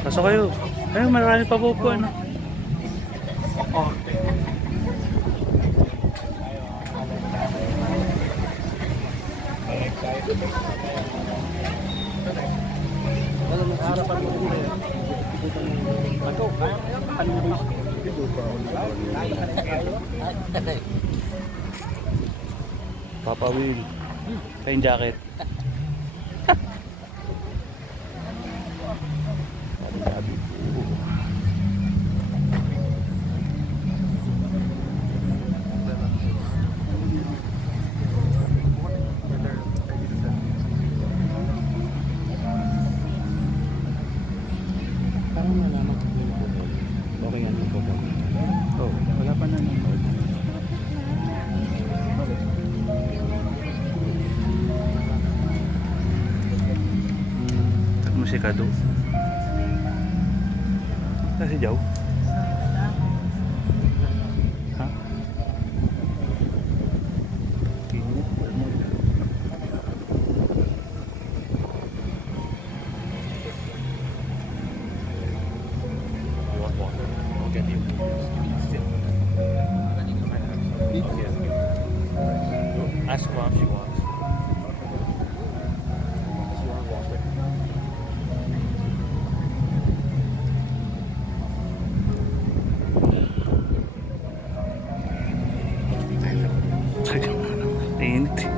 Pasok kayo. Ay, marami pa po po, ano. Oh. Papa Will. Kayong jacket. Musikado. Kasi jauh. Ha? Ask mom if she wants. Init.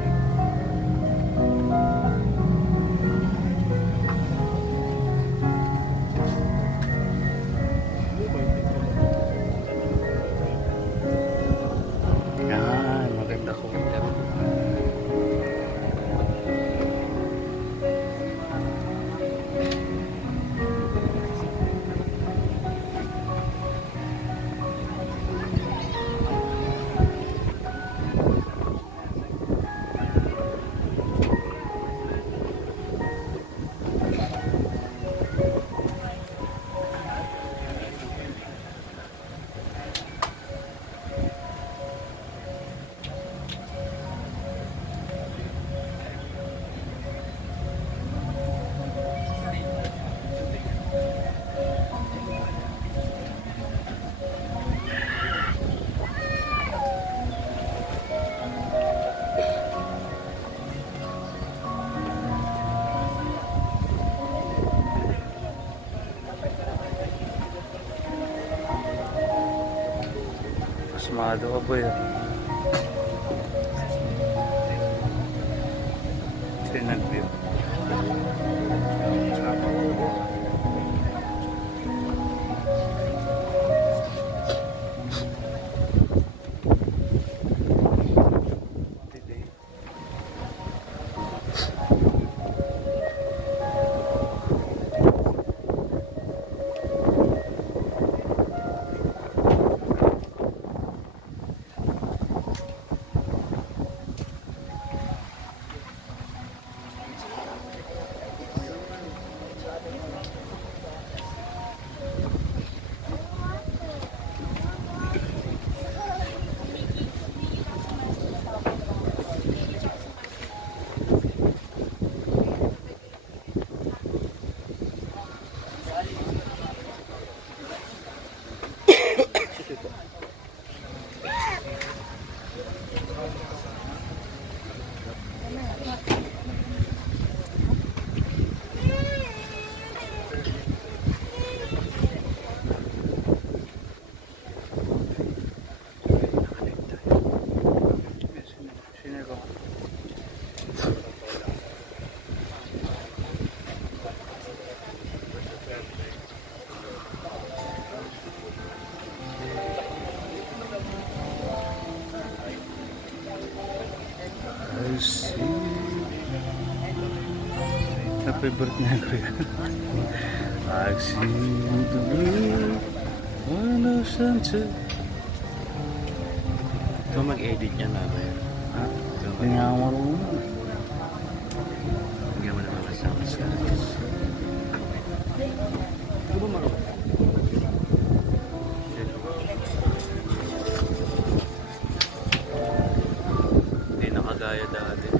Yan, maganda ko. Pasmado ka ba yun? Sinag-view. Favorite niya ko yan. I've seen the blue on the sunset. Ito mag-edit niya na ba yan? Ha? Hindi nga ako marunong. Hindi mo naman kasama sa ito ba marunong? Hindi nakagaya dati.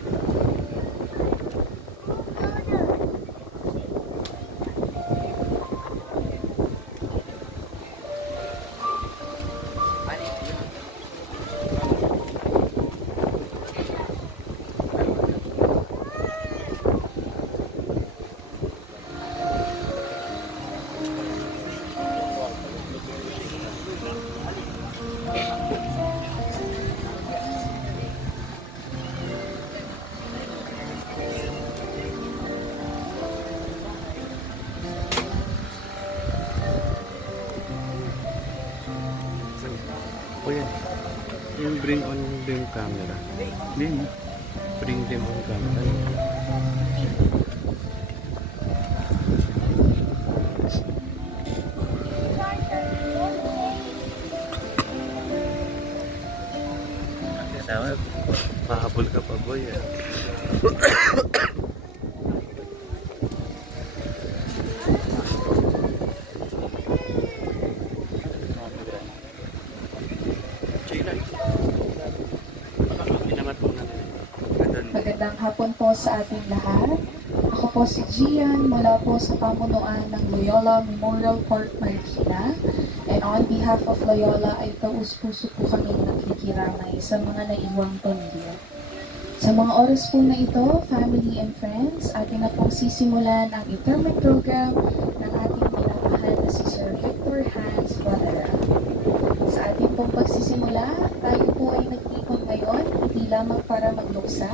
Yung bring on yung camera. Hindi mo. Bring them on camera. Kasama, pahabol ka pa boy ah. Magandang hapon po sa ating lahat. Ako po si Gian mula po sa pamunuan ng Loyola Memorial Park, Marikina. And on behalf of Loyola ay taus-puso po kami nakikiramay sa mga naiwang pamilya. Sa mga oras po na ito, family and friends, atin na pong sisimulan ang interment program ng ating minamahal na si Sir Victor Hans Valera. Sa ating pong pagsisimula, tayo po ay nag-ikon ngayon, hindi lamang para magluksa,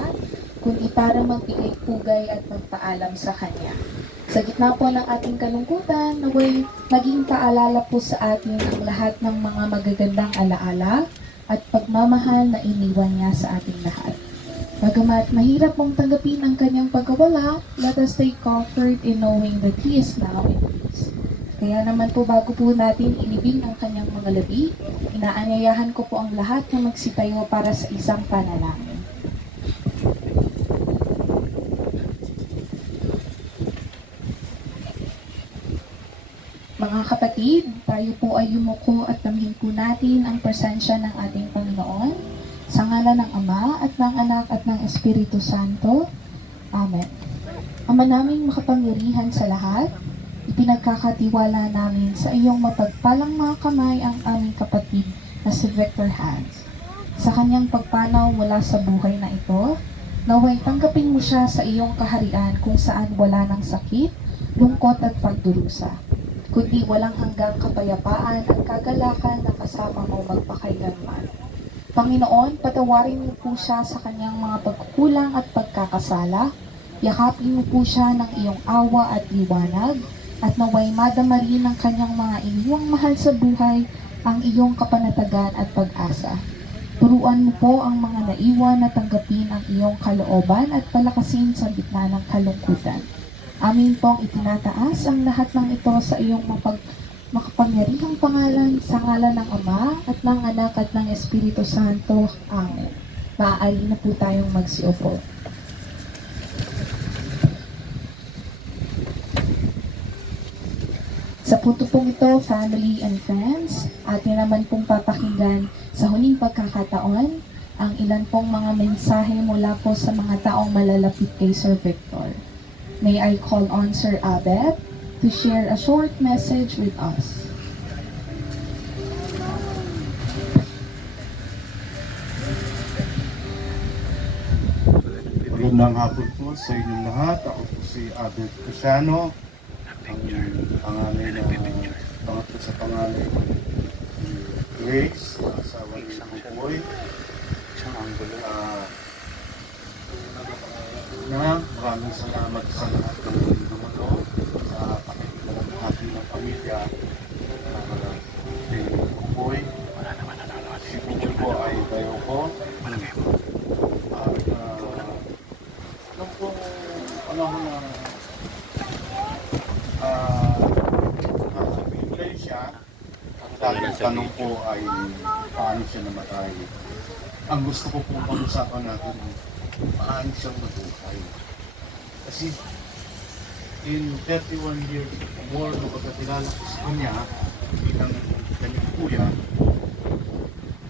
kundi para magbigay pugay at magpaalam sa Kanya. Sa gitna po ng ating kalungkutan, naway maging paalala po sa atin ang lahat ng mga magagandang alaala at pagmamahal na iniwan niya sa ating lahat. Bagamat mahirap mong tanggapin ang Kanyang pagkawala, let us take comfort in knowing that He is now in peace. Kaya naman po bago po natin ilibing ang Kanyang mga labi, inaanyayahan ko po ang lahat na magsitayo para sa isang panalangin. Mga kapatid, tayo po ay yumuko at damhin po natin ang presensya ng ating Panginoon sa ngalan ng Ama at ng Anak at ng Espiritu Santo. Amen. Ama naming makapangyarihan sa lahat, ipinagkakatiwala namin sa iyong mapagpalang mga kamay ang aming kapatid na si Victor Hans. Sa kanyang pagpanaw mula sa buhay na ito, naway tanggapin mo siya sa iyong kaharian kung saan wala ng sakit, lungkot at pagdurusa, kundi walang hanggang kapayapaan at kagalakan na kasama mo magpakailanman. Panginoon, patawarin mo po siya sa kanyang mga pagkukulang at pagkakasala, yakapin mo po siya ng iyong awa at liwanag, at naway madama rin ng kanyang mga iyong mahal sa buhay ang iyong kapanatagan at pag-asa. Turuan mo po ang mga naiwan na tanggapin ang iyong kalooban at palakasin sa gitna ng kalungkutan. Amin pong itinataas ang lahat ng ito sa iyong makapangyarihang pangalan, sa ngalan ng Ama at ng Anak at ng Espiritu Santo. Amen. Maaari na po tayong magsiupo. Sa punto pong ito, family and friends, atin naman pong papakinggan sa huling pagkakataon ang ilan pong mga mensahe mula po sa mga taong malalapit kay Sir Victor. May I call on Sir Abet to share a short message with us. Magandang hapon po sa inyong lahat. Ako po si Abet Casiano. Ang pangalan na pangatlo sa pangalan Grace, asawa ni Bukoy. Maraming salamat sa lahat ng mundo mo sa pakikilalahati ng pamilya ni Bukoy. Si Bukoy po ay bayo ko. At nung pong panahon na nasa Biblia siya, ang dating tanong po ay paano siya namatay. Ang gusto ko po pag-usapan natin, paano siyang nabuhay. Kasi in 31 years more na pagkakilala ko sa kanya bilang kanyang kuya,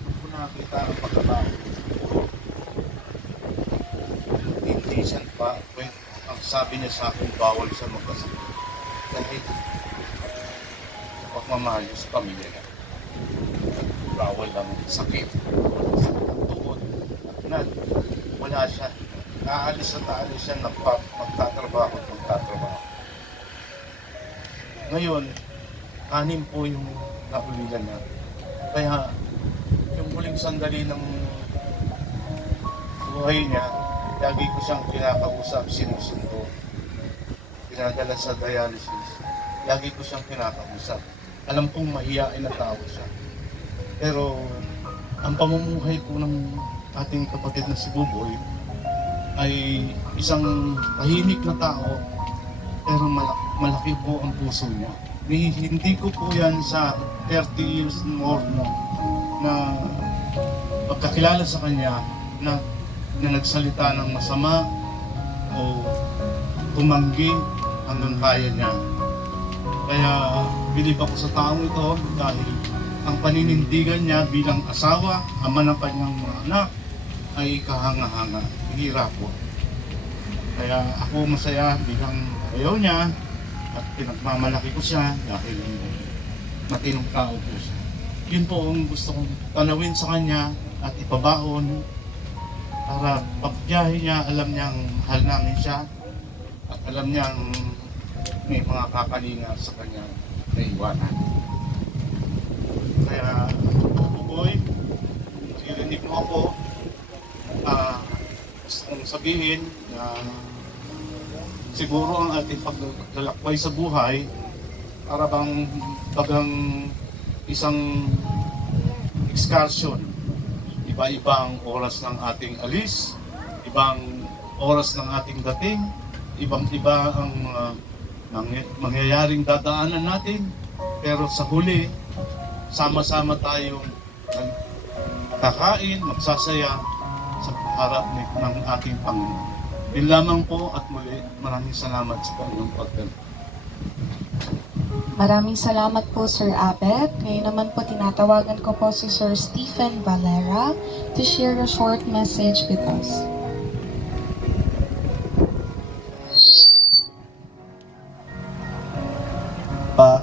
nung po nakakita ang pagkabago. Hindi siya pa, ang sabi niya sa akin, bawal siya magkasakit. Dahil sa pagmamahal sa pamilya niya, bawal lang sakit. Sakit ang tuhod. At wala siya. Aalis at aalis siya, magtatrabaho at magtatrabaho. Ngayon, 6 po yung naulilan niya. Kaya, yung huling sandali ng buhay niya, lagi ko siyang kinakausap, sinusundo. Pinadala sa dialysis. Lagi ko siyang kinakausap. Alam kong mahiyain na tao siya. Pero ang pamumuhay po ng ating kapatid na si Buboy ay isang tahimik na tao, pero malaki po ang puso niya. Hindi ko po yan sa 30 years more na pagkakilala sa kanya na nagsalita ng masama o tumanggi hanggang kaya niya. Kaya bilib ako sa taong ito dahil ang paninindigan niya bilang asawa, ama ng kanyang mga anak, ay kahanga-hanga, hirap po. Kaya ako masaya bilang ayaw niya at pinagmamalaki ko siya dahil matinong tao po siya. Yun po ang gusto kong tanawin sa kanya at ipabaon para pagbiyahe niya, alam niyang mahal namin siya at alam niyang may mga kakalinga sa kanya na iwanan. Kaya, Buboy, narinig mo ako, gusto kong sabihin na siguro ang ating paglalakbay sa buhay para bang bagang isang excursion. Iba-iba ang oras ng ating alis, ibang oras ng ating dating, ibang-iba ang mangyayaring dadaanan natin, pero sa huli, sama-sama tayong kakain, magsasaya sa harap ng ating Panginoon. Yun lamang po at muli, maraming salamat sa kanyang pagdala. Maraming salamat po, Sir Abet. Ngayon naman po tinatawagan ko po si Sir Stephen Valera to share a short message with us. Pa,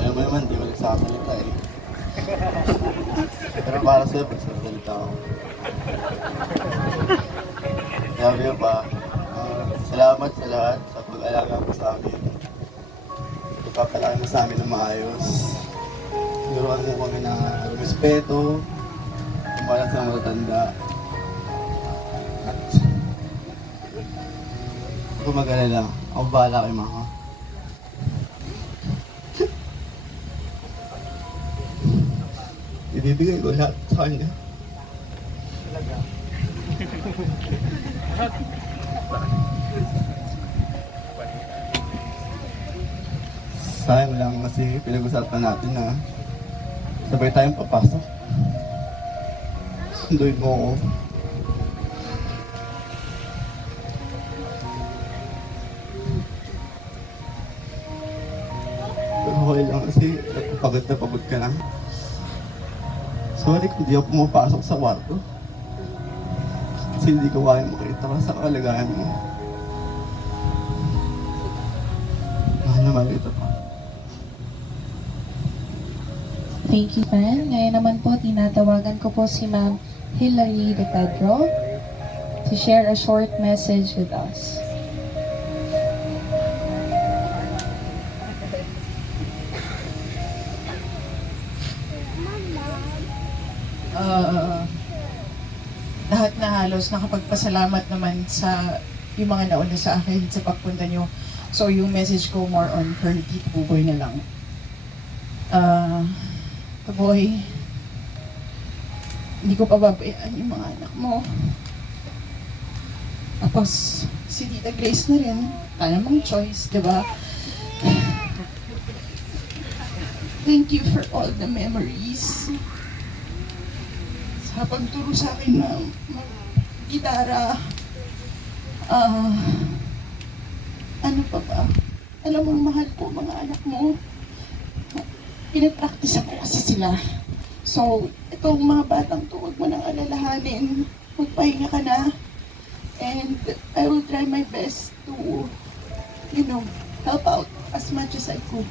alam mo naman, di ko nagsasalita eh. Pero para sa'yo, nagsasalita ako. Sabi ko pa, salamat sa lahat sa pag-alaga mo sa amin. Ipapalaki mo sa amin na maayos. Turuan mo kami ng respeto, kumalas sa matatanda. At kung mag-alala, ako bahala kay Mama. Ibibigay ko lahat sa kanya. Sayang lang kasi pinag-usapan natin na sabay tayong papasok. Sunduin mo ako. Pero okay lang kasi pagod na pagod ka na. Sorry kung di ako pumapasok sa kwarto. Kasi hindi ko kaya makita ka sa kalagayan mo. Mahal na mahal ito pa. Thank you, Fan. Ngayon naman po, tinatawagan ko po si Ma'am Hilary De Pedro to share a short message with us. Lahat na halos nakapagpasalamat naman sa yung mga nauna sa akin sa pagpunta nyo. So yung message ko more on per Tito Buboy na lang. Boy, hindi ko pababayaan yung mga anak mo. Tapos si Tita Grace na rin, wala namang choice, diba? Thank you for all the memories. Sa pagturo sa akin ng gitara, ano pa ba? Alam mo, mahal ko mga anak mo. Pinapractice ko kasi sila. So, itong mga batang to, huwag mo nang alalahanin. Magpahinga ka na. And I will try my best to, help out as much as I could.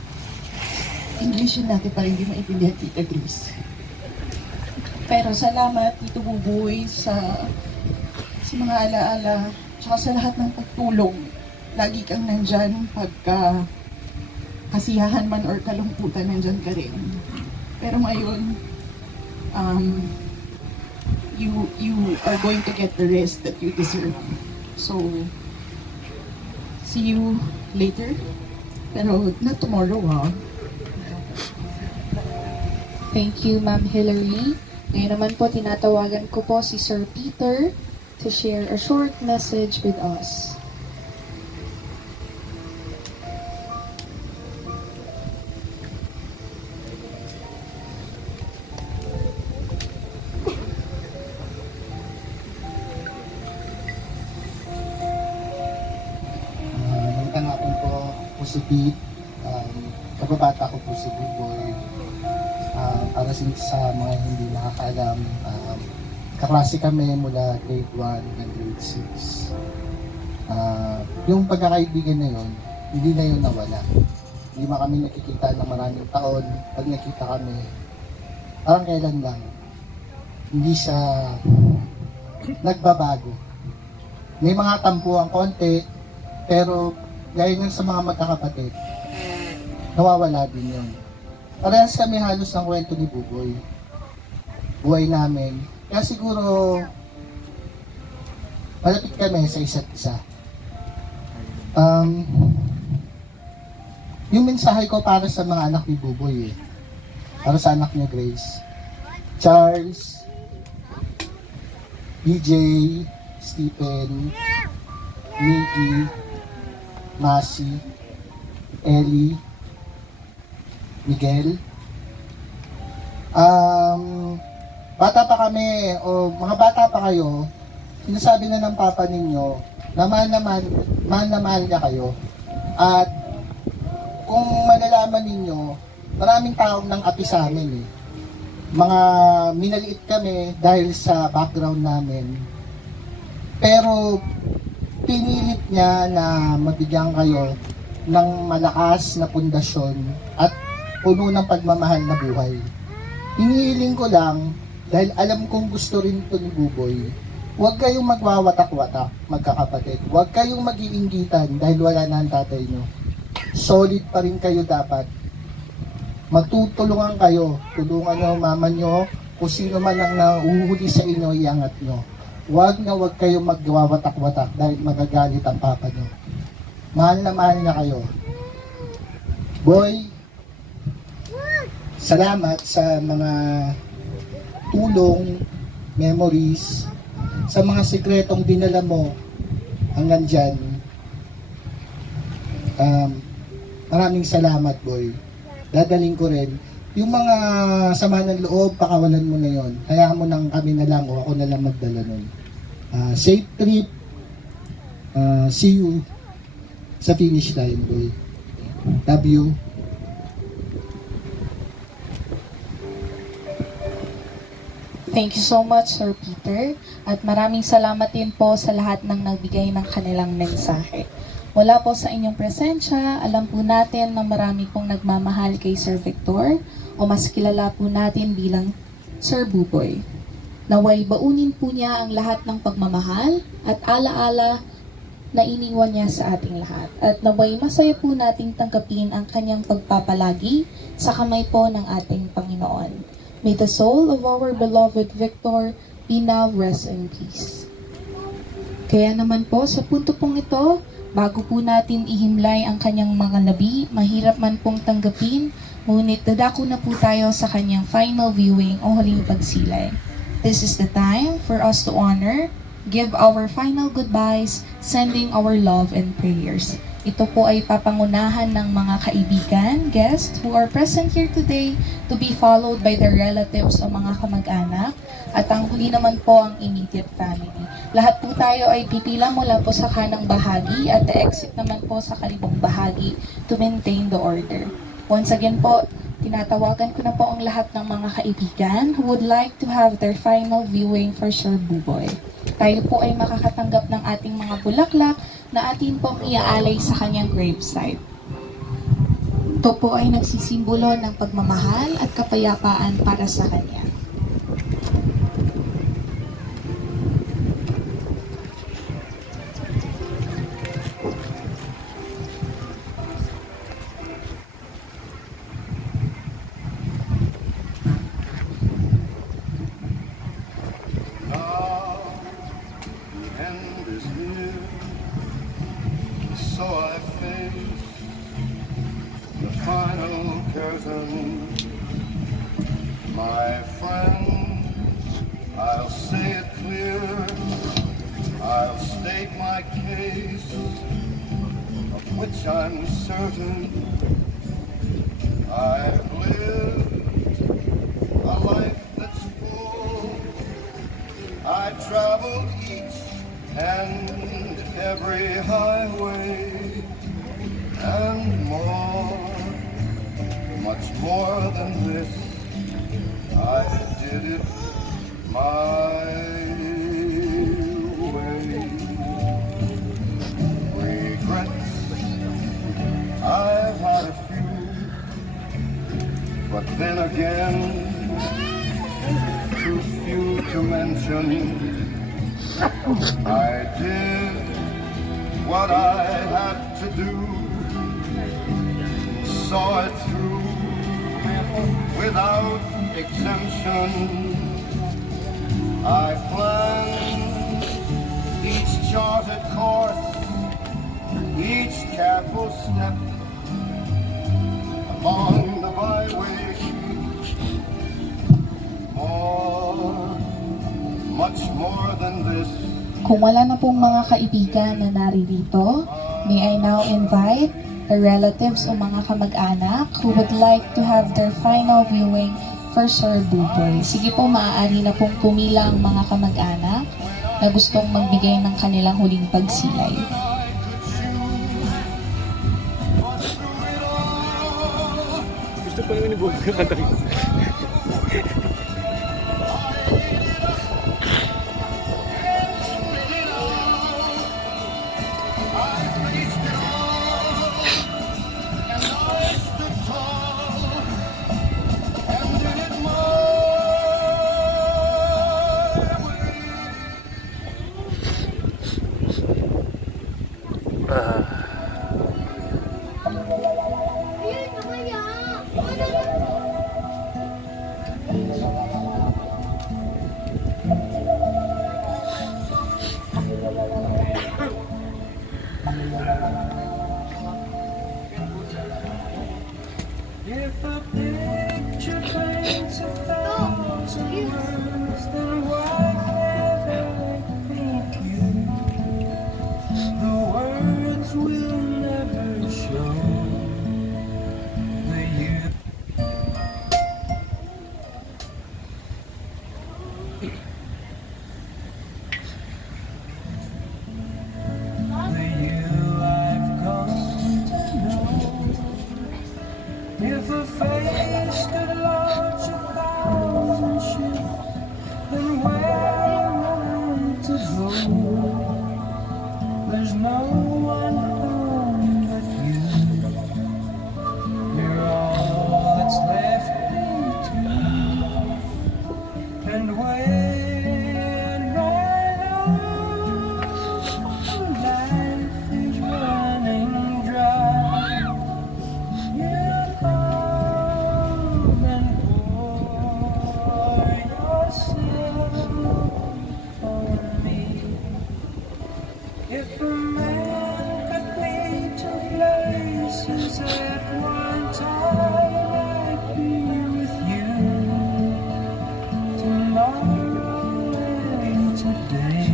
English yun natin para hindi maintindihan, Tita Grace. Pero salamat, Tito Buboy, sa mga alaala, tsaka sa lahat ng pagtulong. Lagi kang nandyan pagka kasiyahan man or kalungkutan, nandyan ka rin. Pero ngayon, you are going to get the rest that you deserve. So, see you later. Pero not tomorrow, ha? Thank you, Ma'am Hilary. Ngayon naman po, tinatawagan ko po si Sir Peter to share a short message with us. Magandang hapon po si Pete. Kababata ko po si Buboy. Para sa mga hindi nakakaalam, kaklase kami mula grade 1 hanggang grade 6. Yung pagkakaibigan na yun, hindi na yun nawala. Hindi man kami nakikita ng maraming taon. Pag nakita kami, parang kailan lang. Hindi siya nagbabago. May mga tampuang konti, pero gaya ng sa mga magkakapatid, nawawala din yun. Parehas kami halos ng kwento ni Buboy. Buhay namin. Kaya siguro, malapit kami sa isa't isa. Yung mensahe ko para sa mga anak ni Buboy para sa anak niya Grace. Charles, DJ, Stephen, Nikki, Masi, Ellie, Miguel. Bata pa kami, o mga bata pa kayo, sinasabi na ng papa ninyo na mahal na mahal niya kayo. At kung malalaman ninyo, maraming taong nang api sa amin. Mga minaliit kami dahil sa background namin. Pero pinilit niya na mabigyan kayo ng malakas na pundasyon at puno ng pagmamahal na buhay. Hinihiling ko lang, dahil alam kong gusto rin ito ni Buboy, huwag kayong magwawatak-watak, magkakapatid. Huwag kayong mag-iinggitan dahil wala na ang tatay nyo. Solid pa rin kayo dapat. Magtutulungan kayo. Tulungan nyo mama nyo, kung sino man ang nauhuli sa inyo, iangat nyo. Huwag kayong magwawatak-watak dahil magagalit ang papa nyo. Mahal na kayo. Boy, salamat sa mga tulong, memories, sa mga sikretong dinala mo hanggang dyan. Maraming salamat, boy. Dadaling ko rin. Yung mga sama ng loob, pakawalan mo na yon. Hayaan mo nang kami na lang o ako na lang magdala nun. Safe trip. See you sa finish line, boy. Love you. Thank you so much, Sir Peter. At maraming salamat din po sa lahat ng nagbigay ng kanilang mensahe. Wala po sa inyong presensya, alam po natin na marami pong nagmamahal kay Sir Victor o mas kilala po natin bilang Sir Buboy. Naway baunin po niya ang lahat ng pagmamahal at alaala na iniwan niya sa ating lahat. At naway masaya po nating tanggapin ang kanyang pagpapalagi sa kamay po ng ating Panginoon. May the soul of our beloved Victor be now rest in peace. Kaya naman po sa punto pong ito, bago po natin ihimlay ang kanyang mga nabi, mahirap man pong tanggapin, ngunit dadako na po tayo sa kanyang final viewing o huling pagsilay. This is the time for us to honor, give our final goodbyes, sending our love and prayers. Ito po ay papangunahan ng mga kaibigan, guests who are present here today to be followed by their relatives o mga kamag-anak at ang huli naman po ang immediate family. Lahat po tayo ay pipila mula po sa kanang bahagi at the exit naman po sa kalibong bahagi to maintain the order. Once again po, tinatawagan ko na po ang lahat ng mga kaibigan who would like to have their final viewing for Sir Buboy. Tayo po ay makakatanggap ng ating mga bulaklak na atin pong iaalay sa kanyang gravesite. Ito po ay nagsisimbolo ng pagmamahal at kapayapaan para sa kanya. So I face the final curtain, my friend. which I'm certain I've lived a life that's full. I traveled each and every highway and more, much more than this. I did it my way. Regrets, I've had a few, but then again, too few to mention. I did what I had to do, saw it through without exemption. I planned each charted course, each careful step along the byway. More, much more than this. Kung wala na pong mga kaibigan na naririto, may I now invite the relatives o mga kamag-anak who would like to have their final viewing for Sir Buboy. Sige po, maaari na pong pumila ang mga kamag-anak na gustong magbigay ng kanilang huling pagsilay. Gusto pa naman ni Bob yung kanta. If a picture paints 1,000 words, then why can't I paint you? The words will never show the you. The you I've come to know. If a face could launch 1,000 ships, then where am I to go? There's no one home but you. You're all that's left me to love. And when I know life is running dry, you come and pour yourself on me. If a man could be two places at one time, I'd be with you tomorrow and today,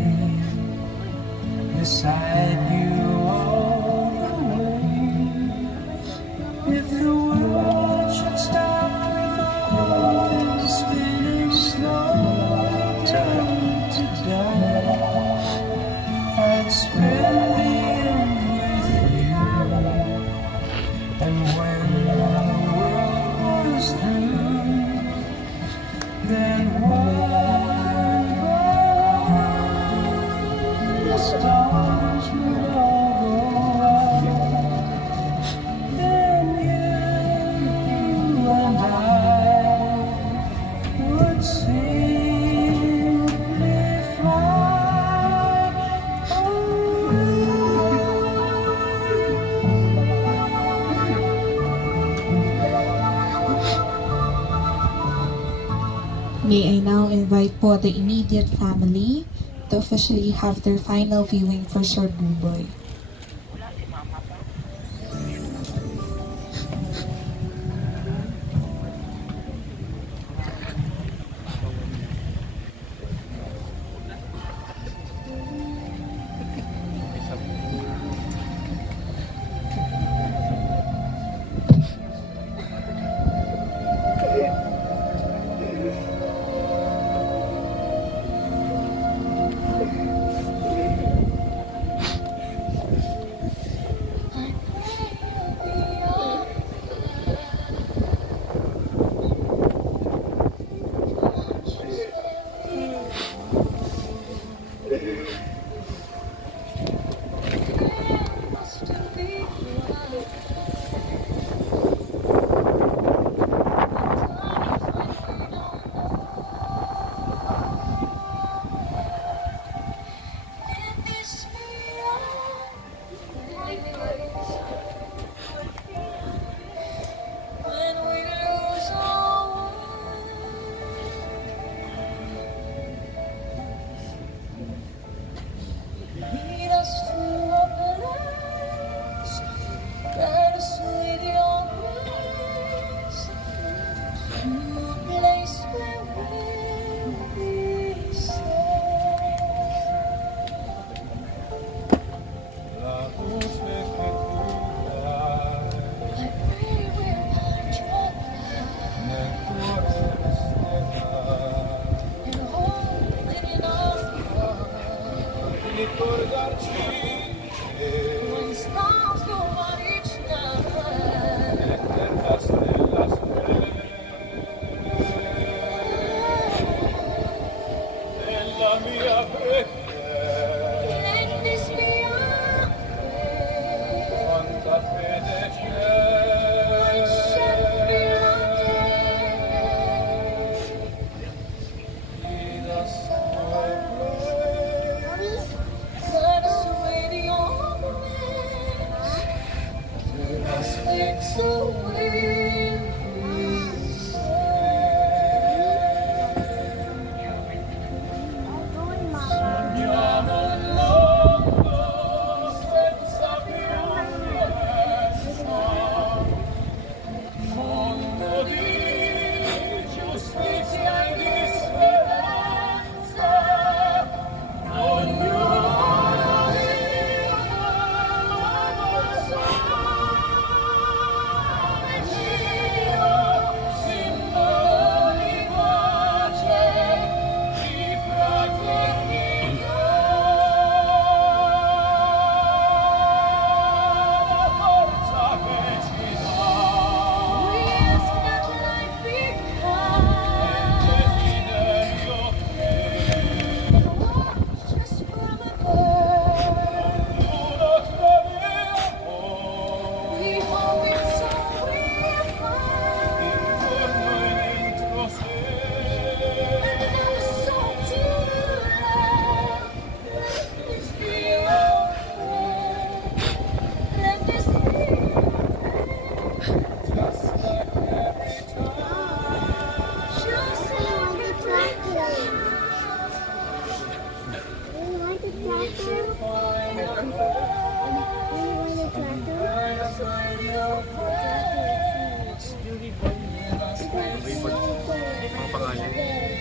beside you all the way. If the world should stop revolving, spinning slowly down to die, I'd spend the end with you. And when the world was through, then one by one, the stars would all go out. Then you and I would simply fly away. May I now invite po the immediate family to officially have their final viewing for Sir Buboy.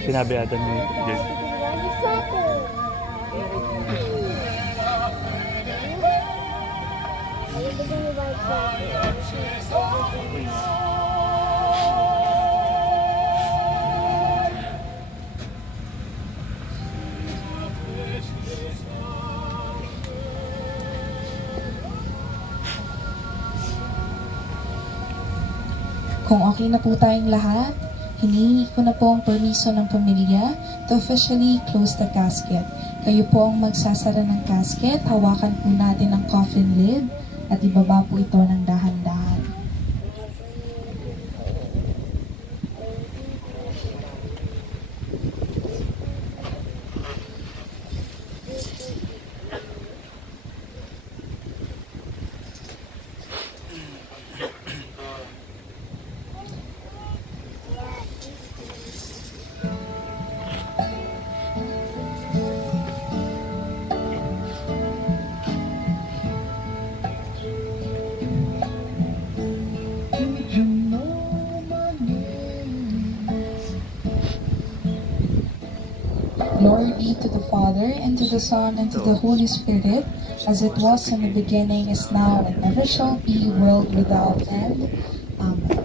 Sinabi ata ni Jen. Kung okay na po tayong lahat, hinihingi ko na po ang permiso ng pamilya to officially close the casket. Kayo po ang magsasara ng casket, hawakan po natin ang coffin lid at ibaba po ito ng dahan-dahan. Glory be to the Father, and to the Son, and to the Holy Spirit, as it was in the beginning, is now, and ever shall be, world without end. Amen.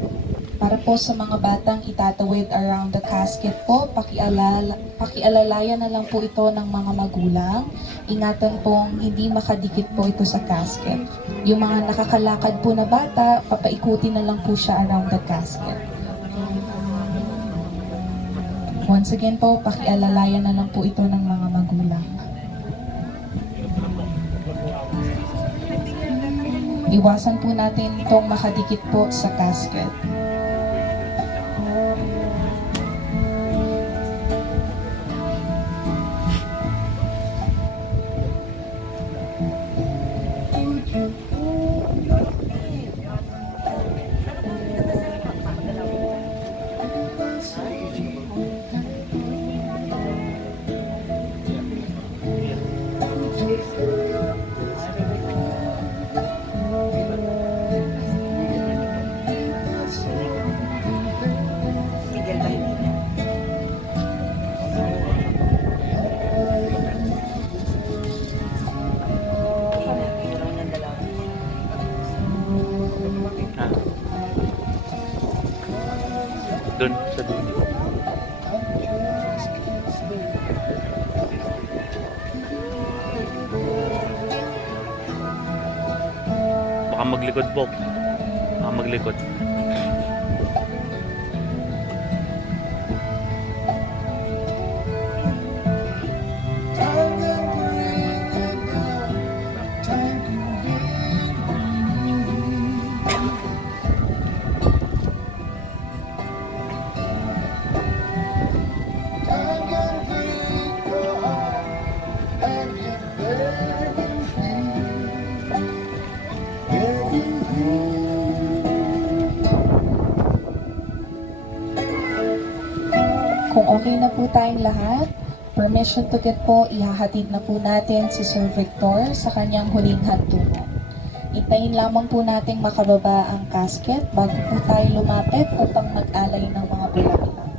Para po sa mga batang itatawid around the casket po, pakialalayan na lang po ito ng mga magulang. Ingatan pong hindi makadikit po ito sa casket. Yung mga nakakalakad po na bata, papaikutin na lang po siya around the casket. Once again po, pakialalayan na lang po ito ng mga magulang. Iwasan po natin itong makadikit po sa casket. Doon sa dulo. Baka maglikod po. Baka maglikod. Kung okay na po tayong lahat, permission to get po, ihahatid na po natin si Sir Victor sa kanyang huling hantungan. Hintayin lamang po nating makababa ang casket bago po tayo lumapit upang mag-alay ng mga bulaklak.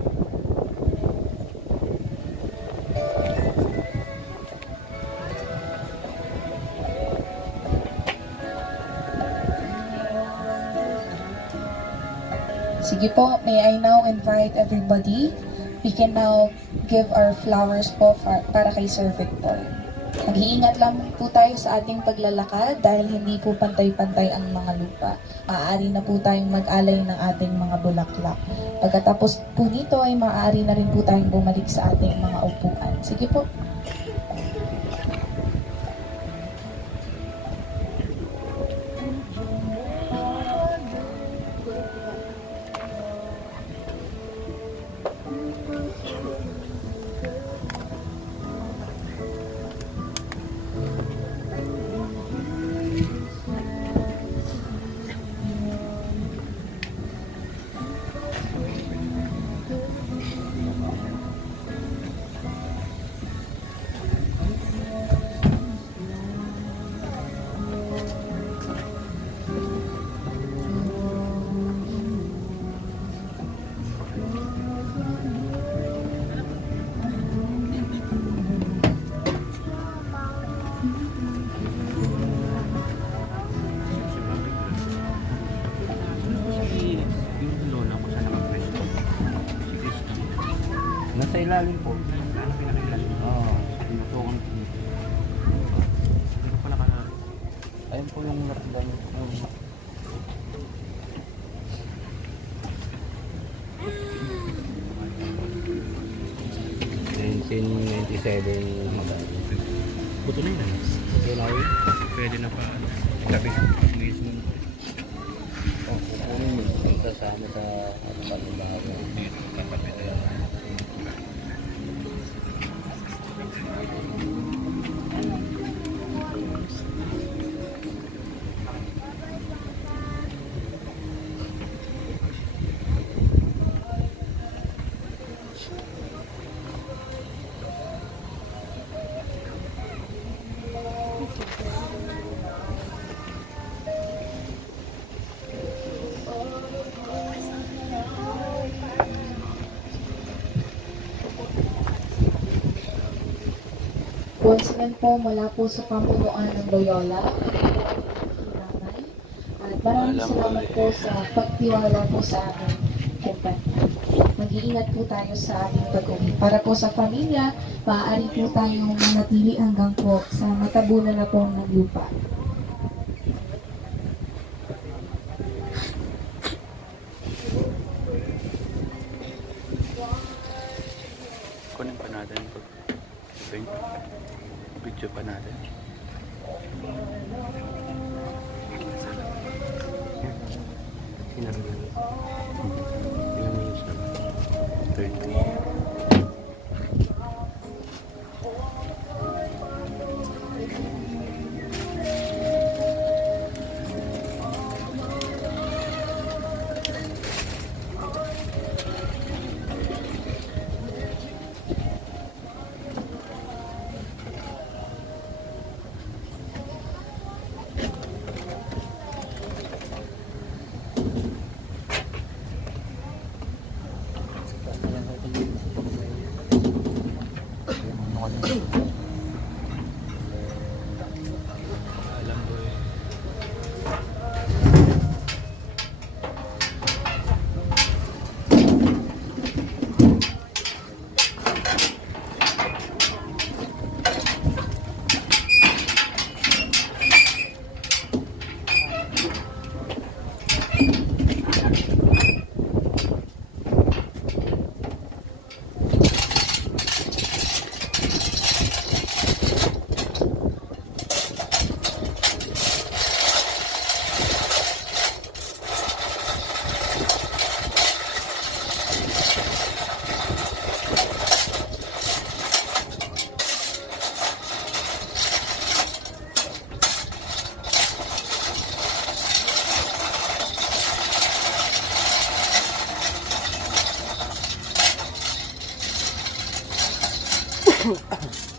Sige po, may I now invite everybody. We can now give our flowers po para kay Sir Victor. Mag-iingat lang po tayo sa ating paglalakad dahil hindi po pantay-pantay ang mga lupa. Maaari na po tayong mag-alay ng ating mga bulaklak. Pagkatapos po nito ay maaari na rin po tayong bumalik sa ating mga upuan. Sige po. sa ilalim po. Ano pinakailalim? Oo. Tinutukan po. Hindi ko pala kalaro. Ayun po yung naramdaman ko. Nineteen 97 magano. Puto na yun. Puto na yun. Pwede na pa. Sabi mismo. Kukunin mo. Kasama sa pagbabago. Dito kapatid na yan. Once again po, mula po sa pamunuan ng Loyola, at maraming salamat po sa pagtiwala po sa amin. Mag-iingat po tayo sa ating pag-uwi. Para po sa pamilya, maaari po tayong manatili hanggang po sa matabunan na po ng lupa. Kunin pa natin pag video pa natin. Ilang minutes na ba? 30. Alam ko eh. Oh.